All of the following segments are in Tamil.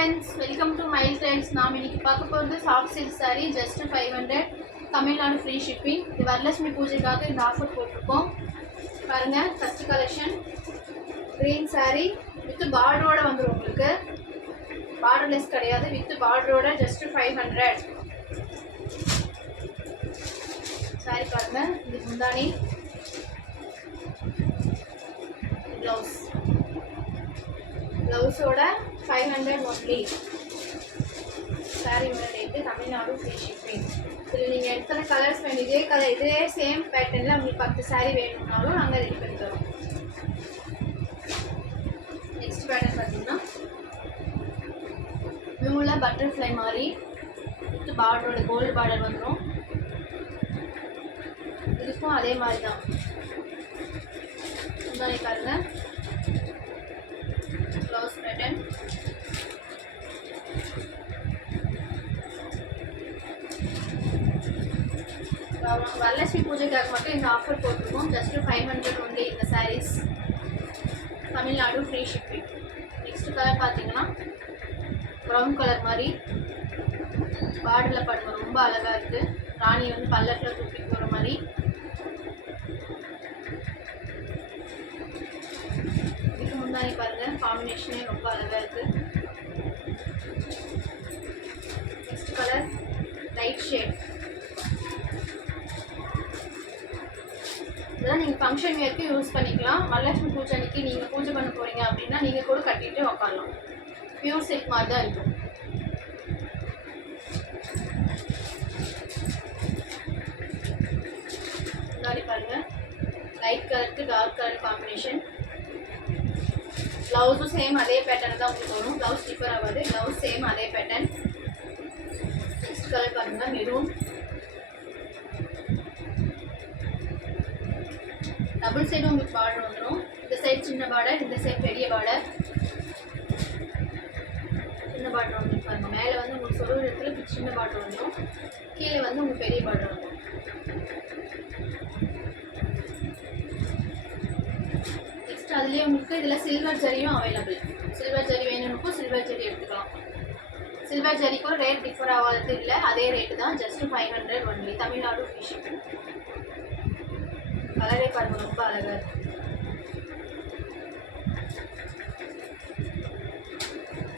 friends, welcome to my trends. நாம் இன்னைக்கு பார்க்க போறது soft silk saree just 500 Tamil Nadu free shipping. இது வரலட்சுமி பூஜைக்காக இந்த ஆஃபர் போட்டுருக்கோம். பாருங்க, first collection green saree with பார்டரோட வந்துரும். உங்களுக்கு பார்டர்லெஸ் கிடையாது, வித் பார்டரோட just 500. saree பாருங்க, இது முந்தானி, ப்ளவுஸ், ப்ளவுஸோட 500 ஒன்லி. சாரியோட ரேட்டு தமிழ்நாடு ஃப்ரீ ஷிப்பிங். இதில் நீங்கள் எத்தனை கலர்ஸ் வேணும், இதே கலர் இதே சேம் பேட்டர்னில் உங்களுக்கு 10 சாரீ வேணும்னாலும் நாங்கள் ரெடி பண்ணி தரோம். நெக்ஸ்ட் பேட்டர்ன் பார்த்தீங்கன்னா ப்ளூவில் பட்டர்ஃப்ளை மாதிரி வித் பார்டரோட கோல்டு பார்டர் வந்துடும். இதுக்கும் அதே மாதிரி தான் பாருங்க, ப்ளவுஸ் பேட்டர்ன். வரலட்சுமி பூஜைக்காக மட்டும் இந்த ஆஃபர் போட்டிருக்கோம். ஜஸ்ட் 500 ஒன்லி இந்த saris, Tamil Nadu free shipping. Next colour பார்த்தீங்கன்னா ப்ரௌன் கலர் மாதிரி பார்டரில் படுங்க, ரொம்ப அழகாக இருக்குது. ராணி வந்து பல்லட்டில் தூக்கி போகிற மாதிரி. இதுக்கு முன்னாடி பாருங்க, காம்பினேஷனே ரொம்ப அழகாக இருக்குது. Next colour light shade. இதெல்லாம் நீங்கள் ஃபங்க்ஷன் வேர்க்கு யூஸ் பண்ணிக்கலாம். வரலட்சுமி பூஜை அன்றைக்கி நீங்கள் பூஜை பண்ண போகிறீங்க அப்படின்னா நீங்கள் கூட கட்டிட்டு உக்காரலாம். பியூர் சில்க் மாதிரி தான் இருக்கும். முன்னாடி பாருங்கள், லைட் கலருக்கு டார்க் கலர் காம்பினேஷன். ப்ளவுஸும் சேம் அதே பேட்டர்ன் தான் உங்களுக்கு வரும். ப்ளவுஸ் டிஃபர் ஆகாது, ப்ளவுஸ் சேம் அதே பேட்டர்ன். நெக்ஸ்ட் கலர் பாருங்கள், மெரூன். டபுள் சைடும் உங்களுக்கு பார்டர் வந்துடும். இந்த சைடு சின்ன பார்டர், இந்த சைடு பெரிய பார்டர். சின்ன பார்டர் வந்துடும் பாருங்க. மேலே வந்து உங்களுக்கு சொல்கிற இடத்துல சின்ன பார்டர் வந்துடும், கீழே வந்து உங்களுக்கு பெரிய பார்டர் வந்துடும். நெக்ஸ்ட் அதுலேயே உங்களுக்கு இதில் சில்வர் ஜரியும் அவைலபிள். சில்வர் ஜரி வேணும்னுக்கும் சில்வர் ஜரி எடுத்துக்கலாம். சில்வர் ஜரிக்கும் ரேட் டிஃபர் ஆகாதது இல்லை, அதே ரேட்டு தான். Just 500 only, Tamil Nadu free shipping. கலரே பாருங்க, ரொம்ப அழகாக இருக்கு.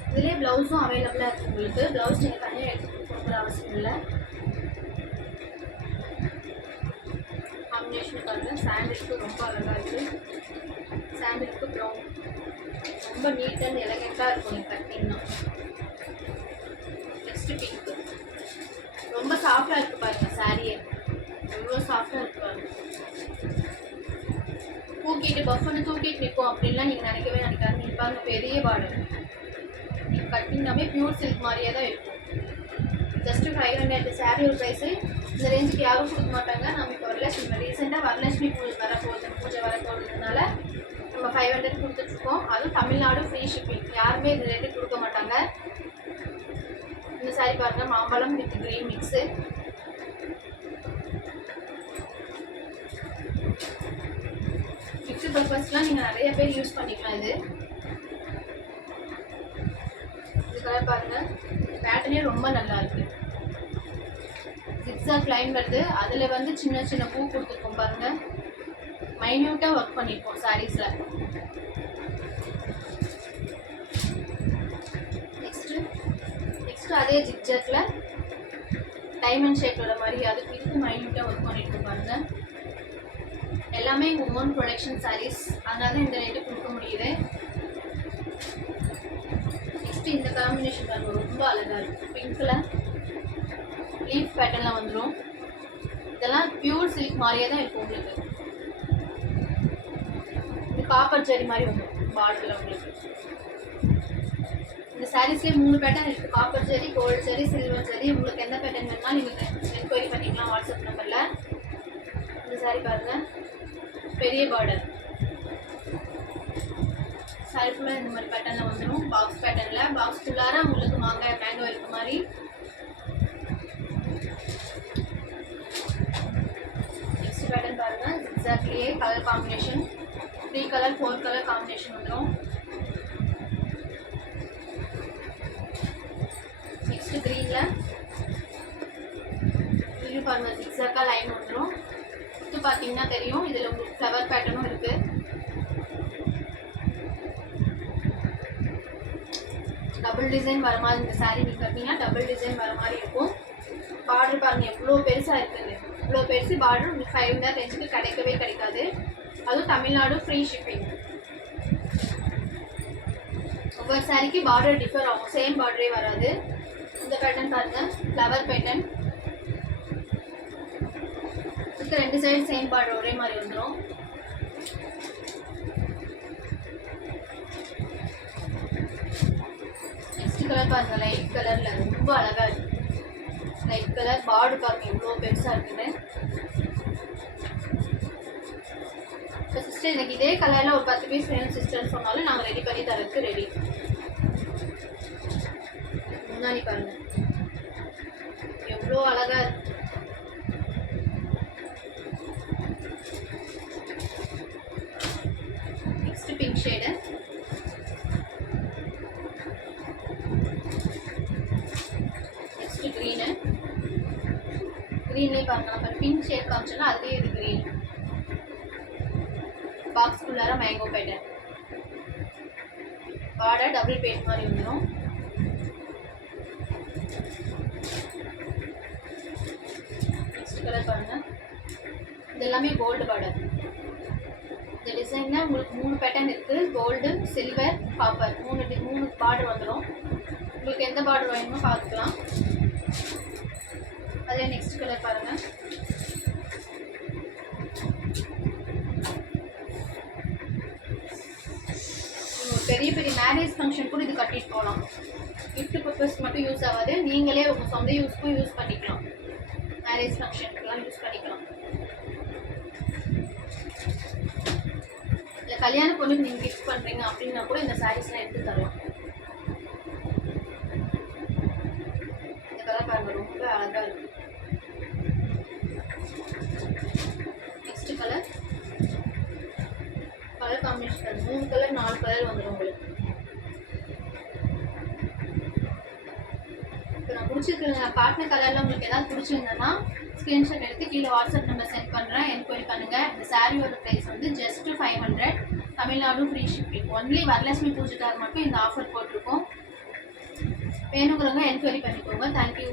இதுலேயே ப்ளவுஸும் அவைலபிளாக இருக்குது உங்களுக்கு. ப்ளவுஸ் நீங்கள் தனியாக எடுத்து கொடுக்குற அவசியம் இல்லை. காம்பினேஷன் பாருங்கள், சாண்டிலுக்கு ரொம்ப அழகாக இருக்குது. சாண்டிலுக்கு ப்ரௌன் ரொம்ப நீட் அண்ட் எலகெண்ட்டாக இருக்கும் நீங்கள் கட்டிங்கன்னா. நெக்ஸ்ட்டு பிங்க்கு, ரொம்ப சாஃப்டாக இருக்குது பாருங்கள். சாரியே எவ்வளோ சாஃப்டாக இருக்குது பாருங்க. தூக்கிட்டு பஃப்னு தூக்கிட்டு நிற்கும் அப்படின்லாம் நீங்கள் நினைக்கவே நினைக்காது. நீங்கள் பாருங்கள், பெரிய பார்டர். நீங்கள் கட்டிங்கனாவே பியூர் சில்க் மாதிரியே தான் இருக்கும். ஜஸ்ட்டு 500 சாரியோட ப்ரைஸு. இந்த ரேஞ்சுக்கு யாரும் கொடுக்க மாட்டாங்க. நம்ம இப்போ வரலட்சுமி ரீசெண்டாக வரலட்சுமி பூஜை வரப்போகிறதுனால நம்ம 500 கொடுத்துட்ருக்கோம். அதுவும் தமிழ்நாடு ஃப்ரீ ஷிப்பிங். யாருமே இந்த ரேட்டு கொடுக்க மாட்டாங்க. இந்த சாரி பாருங்கள், மாம்பழம் வித் க்ரீன் மிக்ஸு. கிஃப்ட் பர்பஸ்லாம் நீங்கள் நிறைய பேர் யூஸ் பண்ணிக்கலாம். இது கலர் பாருங்கள், பேட்டர்னே ரொம்ப நல்லா இருக்குது. ஜிக்ஸாக் லைன் வருது, அதில் வந்து சின்ன சின்ன பூ கொடுத்துருக்கோம் பாருங்கள். மைன்யூட்டாக ஒர்க் பண்ணியிருக்கோம் சாரீஸில். நெக்ஸ்ட்டு அதே ஜிக்ஜாக்கில் டைமண்ட் ஷேப்போட மாதிரி அதுக்கு இதுக்கு மைன்யூட்டாக ஒர்க் பண்ணியிருக்கோம் பாருங்கள். எல்லாமே எங்கள் ஓன் ப்ரொடக்ஷன் சாரீஸ், அதனால தான் இந்த ரேட்டு கொடுக்க முடியுது. நெக்ஸ்ட்டு இந்த காம்பினேஷன் பாருங்கள், ரொம்ப அழகாக இருக்குது. பிங்க்கில் லீஃப் பேட்டர்னில் வந்துடும். இதெல்லாம் பியூர் சில்க் மாதிரியே தான் இருக்கும் உங்களுக்கு. இது காப்பர் ஜரி மாதிரி வந்துடும் பார்டரில் உங்களுக்கு. இந்த சாரீஸ்லேயே 3 பேட்டர்ன் இருக்குது. Copper zari, gold zari, silver zari. உங்களுக்கு எந்த பேட்டர்ன் வேணும்னா நீங்கள் என்கொயரி பண்ணிக்கலாம் வாட்ஸ்அப் நம்பரில். இந்த சாரீ பாருங்கள், பெரிய பார்டர். சாரி ஃபுல்லாக இந்த மாதிரி பேட்டர்னில் வந்துடும். பாக்ஸ் பேட்டர்னில், பாக்ஸ் ஃபுல்லாக உங்களுக்கு மேங்கோ இருக்க மாதிரி. நெக்ஸ்ட் பேட்டர்ன் பாருங்கள், எக்ஸாக்ட்லியே colour combination 3 colour 4 colour combination வந்துடும். ஃபுல்லாக லைன் வந்துடும். இது பார்த்தீங்கன்னா தெரியும், இதில் உங்களுக்கு ஃப்ளவர் பேட்டர்னும் இருக்குது. டபுள் டிசைன் வர மாதிரி இந்த சாரீ நீங்கள் கட்டிங்கன்னா டபுள் டிசைன் வர மாதிரி இருக்கும். பார்டர் பாருங்கள் எவ்வளோ பெருசாக இருக்குங்க. இவ்வளோ பெருசு பார்டர் உங்களுக்கு 500 ரேஞ்சுக்கு கிடைக்கவே கிடைக்காது. அதுவும் தமிழ்நாடு ஃப்ரீ ஷிப்பிங். ஒவ்வொரு சாரிக்கு பார்டர் டிஃபர் ஆகும், சேம் பார்டரே வராது. இந்த பேட்டர்ன் பாருங்கள், ஃப்ளவர் பேட்டர்ன். இதுக்கு 2 சைடு சேம் பார்டர் ஒரே மாதிரி வந்துடும். நெக்ஸ்ட் கலர் பாருங்க, லைட் கலர்ல ரொம்ப அழகா இருக்கு. லைட் கலர் பார்டர் பாருங்க எவ்வளோ பெருசா இருக்குன்னு. சிஸ்டர் எனக்கு இதே கலர்ல ஒரு 10 பீஸ் வேணும் சிஸ்டர்னு சொன்னாலும் நாங்கள் ரெடி பண்ணி தரதுக்கு ரெடி. முன்னாடி பாருங்க எவ்வளோ அழகா இருக்கு. Next pink shade. Next green. க்ரீன்லேயே பாருங்க, நம்ம பிங்க் ஷேட் காமிச்சோன்னா அதுலேயே இது க்ரீன். பாக்ஸ் ஃபுல்லாக மேங்கோ பேட்டர்ன். பார்டர் டபுள் பேட் மாதிரி வந்துடும். நெக்ஸ்ட் கலர் பாருங்க, இது எல்லாமே கோல்டு பார்டர். இந்த டிசைனில் உங்களுக்கு 3 பேட்டர்ன் இருக்குது. கோல்டு, சில்வர், காப்பர் 3 பார்டர் வந்துடும். உங்களுக்கு எந்த பார்டர் வேணுமோ பார்த்துக்கலாம். அதே நெக்ஸ்ட் கலர் பாருங்கள், பெரிய பெரிய மேரேஜ் ஃபங்க்ஷன் கூட இது கட்டிட்டு போகலாம். கிஃப்ட் பர்பஸ் மட்டும் யூஸ் ஆகாது, நீங்களே உங்கள் சொந்த யூஸ்க்கும் யூஸ் பண்ணிக்கலாம். மேரேஜ் ஃபங்க்ஷனுக்குலாம் யூஸ் பண்ணிக்கலாம். இல்லை கல்யாண பொண்ணுக்கு நீங்கள் கிஃப்ட் பண்ணுறீங்க அப்படின்னா கூட இந்த சாரீஸ்லாம் எடுத்து தரலாம். இந்த கலர் பாருங்கள் ரொம்ப அழகாக இருக்குது. Next colour combination 3 colour 4 colour வந்துடும் உங்களுக்கு. இப்போ நான் பிடிச்சிருக்கேன் காட்டின கலரில் உங்களுக்கு ஏதாவது பிடிச்சிருந்தேன்னா ஸ்க்ரீன்ஷாட் எடுத்து கீழே வாட்ஸ்அப் நம்பர் சென்ட் பண்ணுறேன், என்கொயரி பண்ணுங்கள். இந்த சாரியோட ப்ரைஸ் வந்து just 500. Tamil Nadu free shipping. Only Varalakshmi பூஜைக்காக மட்டும் இந்த ஆஃபர் போட்டிருக்கோம். வேணுங்கிறவங்க என்கொயரி பண்ணிக்கோங்க. தேங்க்யூ.